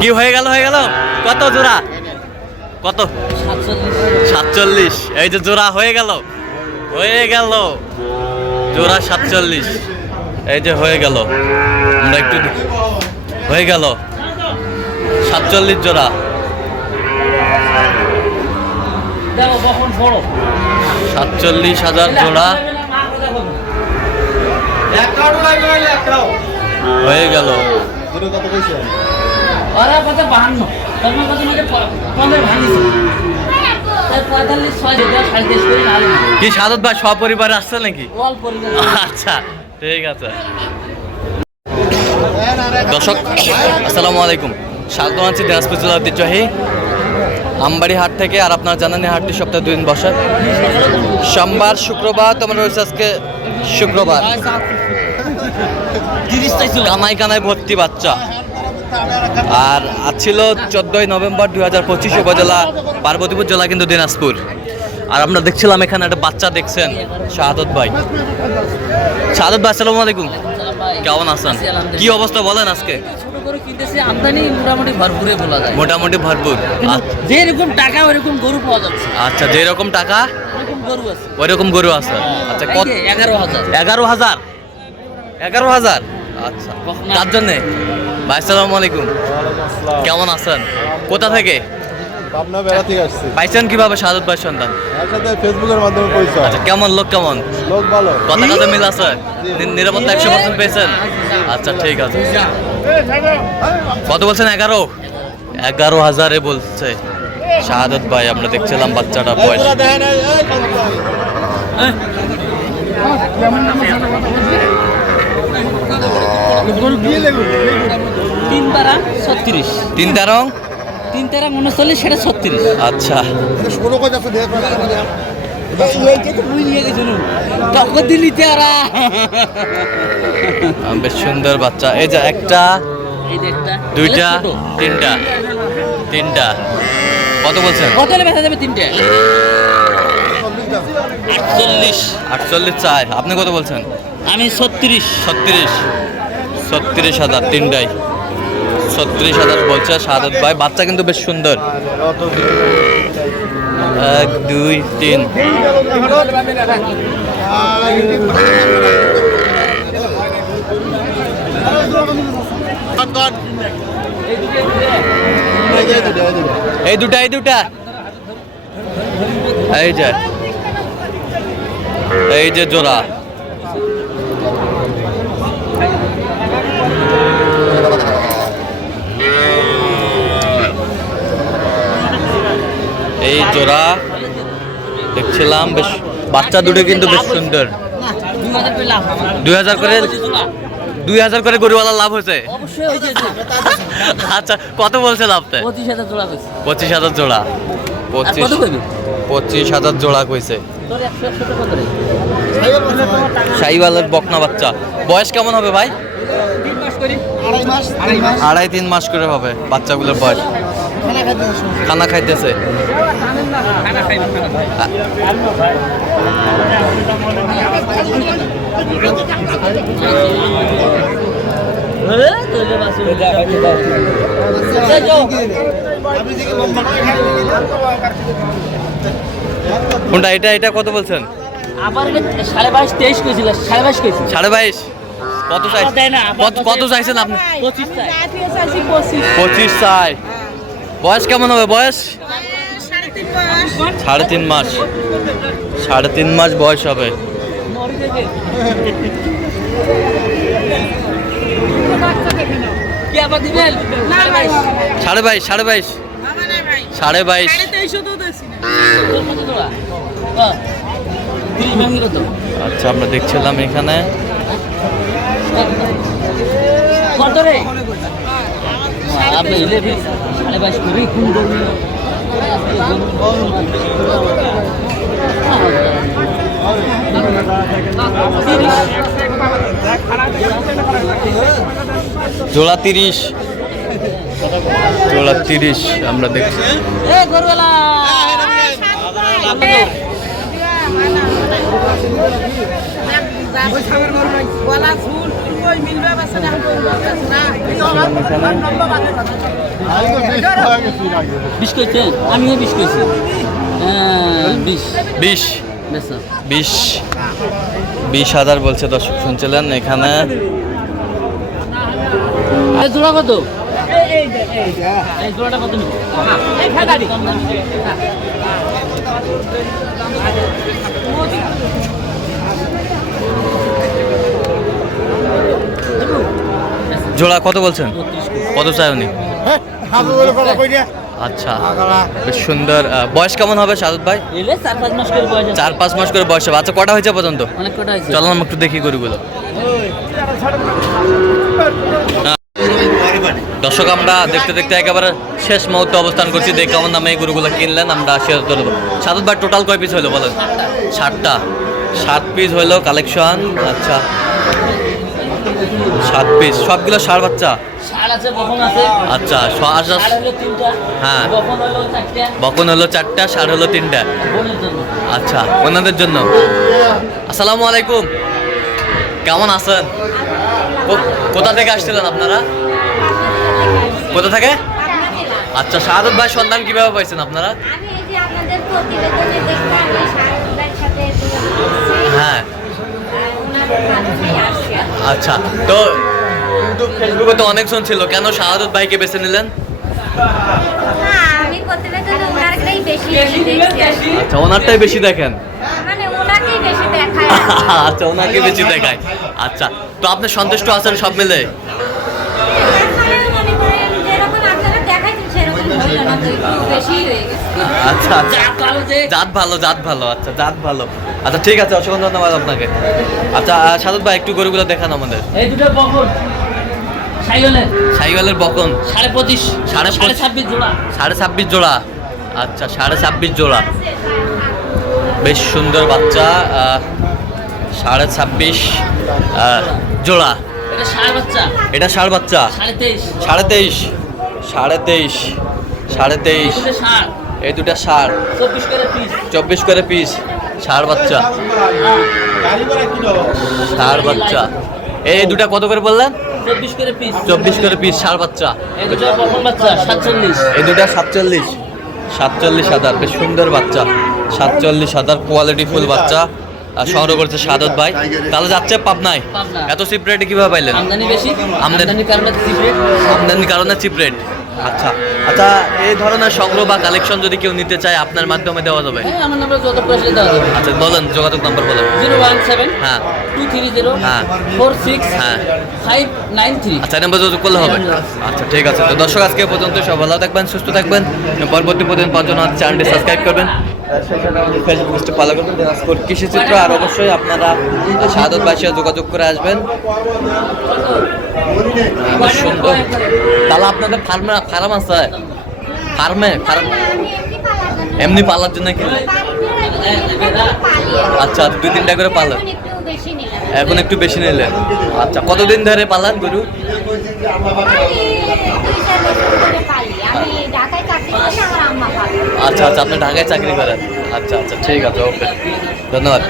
কি হয়ে গেল হয়ে গেল? কত জোড়া? কত? সাতচল্লিশ। এই যে জোড়া হয়ে গেল। হয়ে গেল। জোড়া সাতচল্লিশ। এই যে হয়ে গেল। আমরা একটু হয়ে গেল। সাতচল্লিশ জোড়া। সাতচল্লিশ হাজার জোড়া। হয়ে গেল। ওরা কত বাহান্ন তোমার কত পনেরো ভাঙিছে। পঁয়তাল্লিশ ছয় সাড়ে তেইশ করে কি সাদত ভাই সপরিবারে আসছে নাকি? আচ্ছা ঠিক আছে। দর্শক আসসালামু আলাইকুম। স্বাগত আছি দিনাজপুর জেলার ঐতিহ্যবাহী আমবাড়ি হাট থেকে আর আপনারা জানেন এই হাটটি সপ্তাহে দুদিন বসে। সোমবার শুক্রবার তোমার রয়েছে আজকে শুক্রবার। কানাই কানায় ভর্তি বাচ্চা। আর আজ ছিল চোদ্দই নভেম্বর দুই হাজার পঁচিশ উপজেলা পার্বতীপুর জেলা কিন্তু দিনাজপুর। আর আমরা দেখছিলাম এখানে একটা বাচ্চা দেখছেন শাহাদত ভাই। শাহাদত ভাই আসসালামু আলাইকুম। কেমন আছেন? কি অবস্থা বলেন আজকে? আমদানি মোটামুটি ভরপুরে বলা যায়। মোটামুটি ভরপুর। যেরকম টাকা ওরকম গরু পাওয়া যাচ্ছে। আচ্ছা যেরকম টাকা ওরকম গরু আছে। ওই রকম গরু আছে। আচ্ছা কত এগারো হাজার। এগারো হাজার? এগারো হাজার? আচ্ছা। তার জন্যে? ভাই আসসালামু আলাইকুম কেমন আছেন কোথা থেকে পাবনা বেড়া থেকে আসছি পাইছেন কীভাবে শাহাদত ভাই সন্তান সাথে ফেসবুকের মাধ্যমে পরিচয় আচ্ছা কেমন লোক কেমন লোক ভালো কথা কথা মিল আছে নিরাপত্তা একশো পার্সেন্ট পেয়েছেন আচ্ছা ঠিক আছে কত বলছেন এগারো এগারো হাজারে বলছে শাহাদত ভাই আমরা দেখছিলাম বাচ্চাটা বয়স তিন বারা ছত্রিশ। তিন তেরো? তিন তেরা উনচল্লিশ সেটা ছত্রিশ। আচ্ছা। বেশ সুন্দর বাচ্চা। এই যে একটা এই যে একটা দুইটা তিনটা তিনটা। কত বলছেন? কত হলে বেচা যাবে তিনটে? আটচল্লিশ আটচল্লিশ চাই আপনি কত বলছেন? আমি ছত্রিশ। ছত্রিশ। ছত্রিশ হাজার, তিনটাই। ছত্রিশ হাজার বলছে, সাদত ভাই। বাচ্চা কিন্তু বেশ সুন্দর। এক, দুই, তিন। এই দুটা এই দুটা। এই যে। এই যে জোড়া। এই জোড়া দেখছিলাম বেশ বাচ্চা দুটো কিন্তু বেশ সুন্দর। দুই হাজার করে দুই হাজার করে গরুওয়ালা লাভ হয়েছে। আচ্ছা কত বলছে লাভতে পঁচিশ হাজার জোড়া পঁচিশ হাজার জোড়া। পঁচিশ হাজার জোড়া কইছে। শাহিওয়ালের বকনা বাচ্চা। বয়স কেমন হবে ভাই? মাস। আড়াই তিন মাস করে হবে বাচ্চাগুলোর বয়স। খানা খাইতেছে। কোনটা এটা এটা কত বলছেন? আবার সাড়ে বাইশ তেইশ সাড়ে বাইশ করেছিল সাড়ে বাইশ? কত চাই আবার না, কত কত চাইছেন আপনি? পঁচিশ চাই। পঁচিশ চাই। বয়স কেমন হবে, বয়স সাড়ে তিন মাস সাড়ে তিন মাস বয়স হবে সাড়ে বাইশ সাড়ে বাইশ সাড়ে বাইশ? আচ্ছা আমরা দেখছিলাম এখানে? আপনি সাড়ে বাইশ করি? জোড়া তিরিশ। জোড়া তিরিশ আমরা দেখছি। গরুওয়ালা! গলা বিশ কইছেন আমিও বিশ কইছি। হ্যাঁ, বিশ। বিশ। বিশ বিশ। হাজার বলছে দর্শক শুনছিলেন এখানে? জোড়া কত? জোড়াটা কত নিবো? কম দামি। জোড়া কত বলছেন? কত চাই উনি? আচ্ছা বেশ সুন্দর বয়স কেমন হবে সাদত ভাই? চার পাঁচ মাস করে বয়স আছে। চার পাঁচ মাস করে বয়স হবে। আচ্ছা কটা হয়েছে পর্যন্ত? চলো আমরা একটু দেখি গরুগুলো। দর্শক আমরা দেখতে দেখতে একেবারে শেষ মুহূর্তে অবস্থান করছি। দেখে কেমন দামে এই গরুগুলো কিনলেন আমরা শেয়ার করব সাদত ভাই টোটাল কয় পিস হলো বলেন? ষাটটা সাত পিস হইল কালেকশন আচ্ছা। সাত পিস সবগুলো সার বাচ্চা? আচ্ছা হ্যাঁ। বখন হলো চারটা। বকন হলো চারটা সার হলো তিনটা। আচ্ছা ওনাদের জন্য। আসসালামু আলাইকুম। কেমন আছেন? কো- কোথা থেকে আসছিলেন আপনারা? কোথা থেকে? আচ্ছা শাহাদত ভাই সন্ধান কীভাবে পাইছেন আপনারা। হ্যাঁ। আচ্ছা তো ফেসবুকে তো অনেক শুনছিল কেন শাহাদত ভাইকে বেছে নিলেন? বেশি। আচ্ছা ওনারটাই বেশি দেখেন। মানে বেশি। আচ্ছা ওনাকে বেশি দেখায়। আচ্ছা তো আপনি সন্তুষ্ট আছেন সব মিলে? এখানে আচ্ছা আচ্ছা। জাত ভালো জাত ভালো আচ্ছা জাত ভালো। আচ্ছা ঠিক আছে অসংখ্য ধন্যবাদ আপনাকে। আচ্ছা সাদত ভাই একটু গরুগুলো দেখান আমাদের। এই দুটো সাইকেলের। সাইকেলের বকন। সাড়ে পঁচিশ সাড়ে সাড়ে ছাব্বিশ জোড়া। সাড়ে ছাব্বিশ জোড়া। আচ্ছা সাড়ে ছাব্বিশ জোড়া। বেশ সুন্দর বাচ্চা সাড়ে ছাব্বিশ জোড়া। এটা ষাঁড় বাচ্চা। সাড়ে তেইশ। সাড়ে তেইশ সাড়ে তেইশ সাড়ে তেইশ। এই দুটা ষাড় চব্বিশ করে পিস। ষাড় বাচ্চা। সার বাচ্চা। এই দুটা কত করে বললেন? চব্বিশ করে পিস। ষাড় বাচ্চা। এই দুটো সাতচল্লিশ। সাতচল্লিশ। হাজার বেশ সুন্দর বাচ্চা। সাতচল্লিশ হাজার কোয়ালিটি ফুল বাচ্চা। আর সংগ্রহ করছে সাদত ভাই। তাহলে যাচ্ছে পাবনায়। পাবনা। এত চিপ রেটে কীভাবে পাইলেন? আমদানি কারণে আমদানির কারণে চিপ রেট আচ্ছা আচ্ছা এই ধরনের সংগ্রহ বা কালেকশন যদি কেউ নিতে চায় আপনার মাধ্যমে দেওয়া যাবে? হ্যাঁ আমার নাম্বার যত প্রশ্ন দেওয়া যাবে। আচ্ছা বলেন যোগাযোগ নাম্বার বলেন। জিরো ওয়ান সেভেন হ্যাঁ। টু থ্রি জিরো হ্যাঁ। ফোর সিক্স হ্যাঁ। Five nine three. আচ্ছা নাম্বার যোগাযোগ করলে হবে? আচ্ছা ঠিক আছে। তো দর্শক আজকে পর্যন্ত সব ভালো থাকবেন সুস্থ থাকবেন। পরবর্তী প্রতিদিন পাঁচজন চ্যানেলটি সাবস্ক্রাইব করবেন। ফেসবুক পেজটি ফলো করবেন। দিনাজপুর কৃষি চিত্র আর অবশ্যই আপনারা শাহাদত বাসিয়া যোগাযোগ করে আসবেন। সুন্দর। তাহলে আপনাদের ফার্মে ফার্ম আছে। ফার্মে, ফার্ম এমনি পালার জন্য এমনি পালার জন্য কি? পালি আচ্ছা দুই তিনটা করে পালেন এখন একটু বেশি নিলেন আচ্ছা কতদিন ধরে পালান গরু? আচ্ছা আচ্ছা আপনি ঢাকায় চাকরি করেন। আচ্ছা আচ্ছা ঠিক আছে, ওকে। ধন্যবাদ।